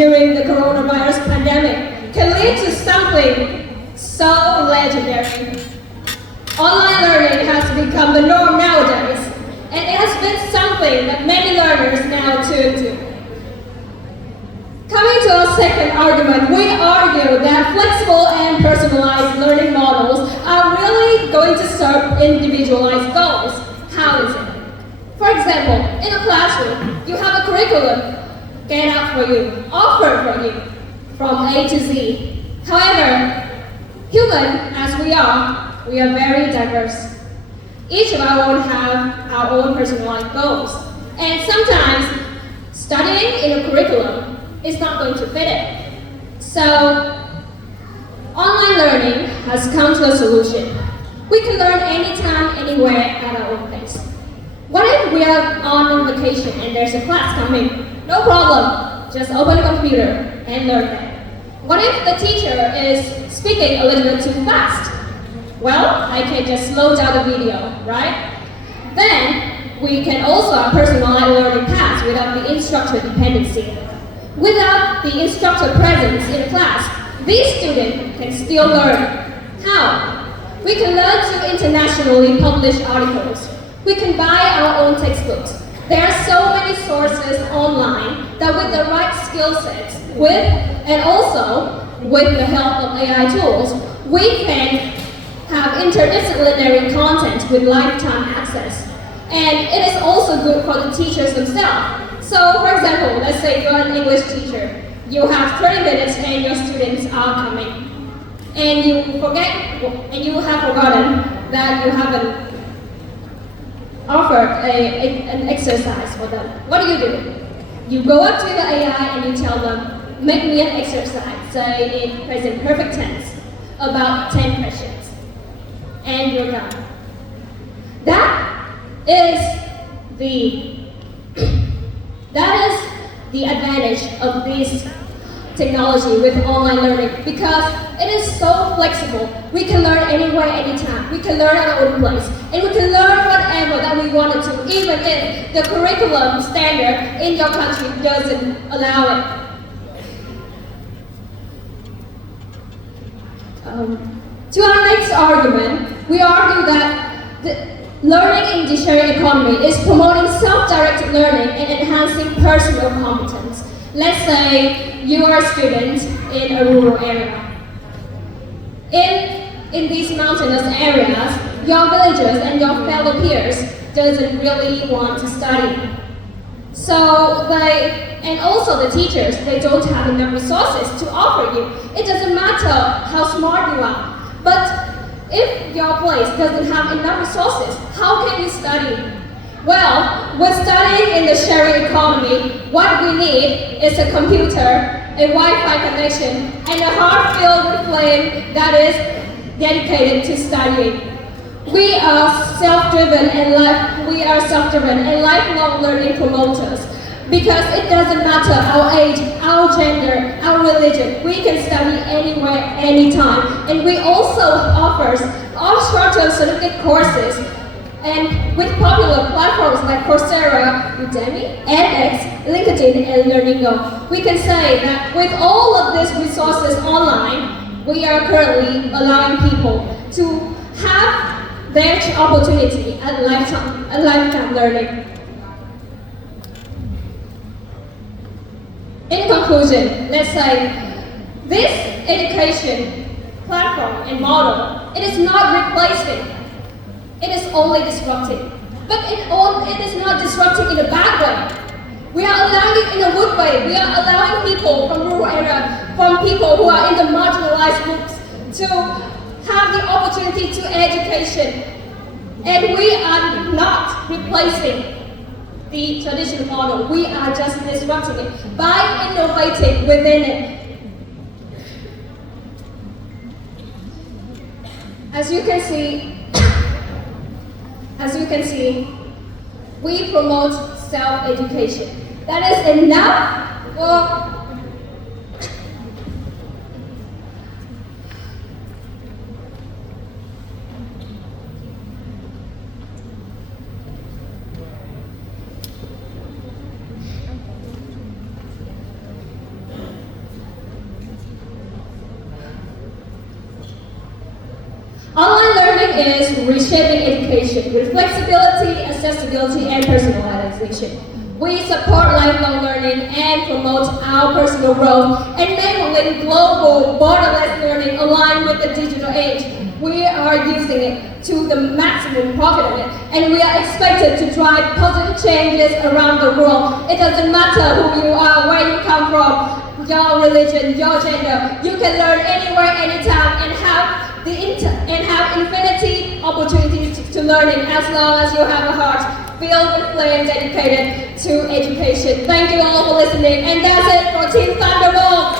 during the coronavirus pandemic can lead to something so legendary. Online learning has become the norm nowadays, and it has been something that many learners now tune to. Coming to our second argument, we argue that flexible and personalized learning models are really going to serve individualized goals. How is it? For example, in a classroom, you have a curriculum get out for you, offered for you, from A to Z. However, human as we are very diverse. Each of our own have our own personalized goals. And sometimes, studying in a curriculum is not going to fit it. So, online learning has come to a solution. We can learn anytime, anywhere, at our own pace. What if we are on vacation and there's a class coming? No problem, just open a computer and learn it. What if the teacher is speaking a little bit too fast? Well, I can just slow down the video, right? Then, we can also have personalized learning paths without the instructor dependency. Without the instructor presence in class, these students can still learn. How? We can learn through internationally published articles. We can buy our own textbooks. There are so many sources online that with the right skill sets, and also with the help of AI tools, we can have interdisciplinary content with lifetime access. And it is also good for the teachers themselves. So, for example, let's say you're an English teacher. You have 30 minutes and your students are coming. And you have forgotten that you haven't offered an exercise for them. What do? You go up to the AI and you tell them, make me an exercise, say in present perfect tense, about 10 questions. And you're done. That is the advantage of this technology with online learning, because it is so flexible. We can learn anywhere, anytime. We can learn at our own place. And we can learn whatever that we wanted to, even if the curriculum standard in your country doesn't allow it. To our next argument, we argue that learning in the sharing economy is promoting self-directed learning and enhancing personal competence. Let's say you are a student in a rural area. In these mountainous areas, your villagers and your fellow peers doesn't really want to study. And also the teachers, they don't have enough resources to offer you. It doesn't matter how smart you are, but if your place doesn't have enough resources, how can you study? Well, with studying in the sharing economy, what we need is a computer, a Wi-Fi connection, and a heart filled with flame that is dedicated to studying. We are self-driven and lifelong learning promoters, because it doesn't matter our age, our gender, our religion. We can study anywhere, anytime. And we also offer short-term certificate courses, and with popular platforms like Coursera, Udemy, edX, LinkedIn, and LearningGo, we can say that with all of these resources online, we are currently allowing people to have their opportunity at lifetime learning. In conclusion, let's say this education platform and model, it is not replacing, it is only disrupting. But it is not disrupting in a bad way. We are allowing it in a good way. We are allowing people from rural areas, from people who are in the marginalized groups, to have the opportunity to education. And we are not replacing the traditional model. We are just disrupting it by innovating within it. As you can see, we promote self-education. That is enough for is reshaping education with flexibility, accessibility, and personalization. We support lifelong learning and promote our personal growth, enabling global borderless learning aligned with the digital age. We are using it to the maximum profit of it, and we are expected to drive positive changes around the world. It doesn't matter who you are, where you come from, your religion, your gender. You can learn anywhere, anytime, and have infinity opportunities to learning as long as you have a heart filled with flame dedicated to education. Thank you all for listening, and that's it for Team Thunderbolts.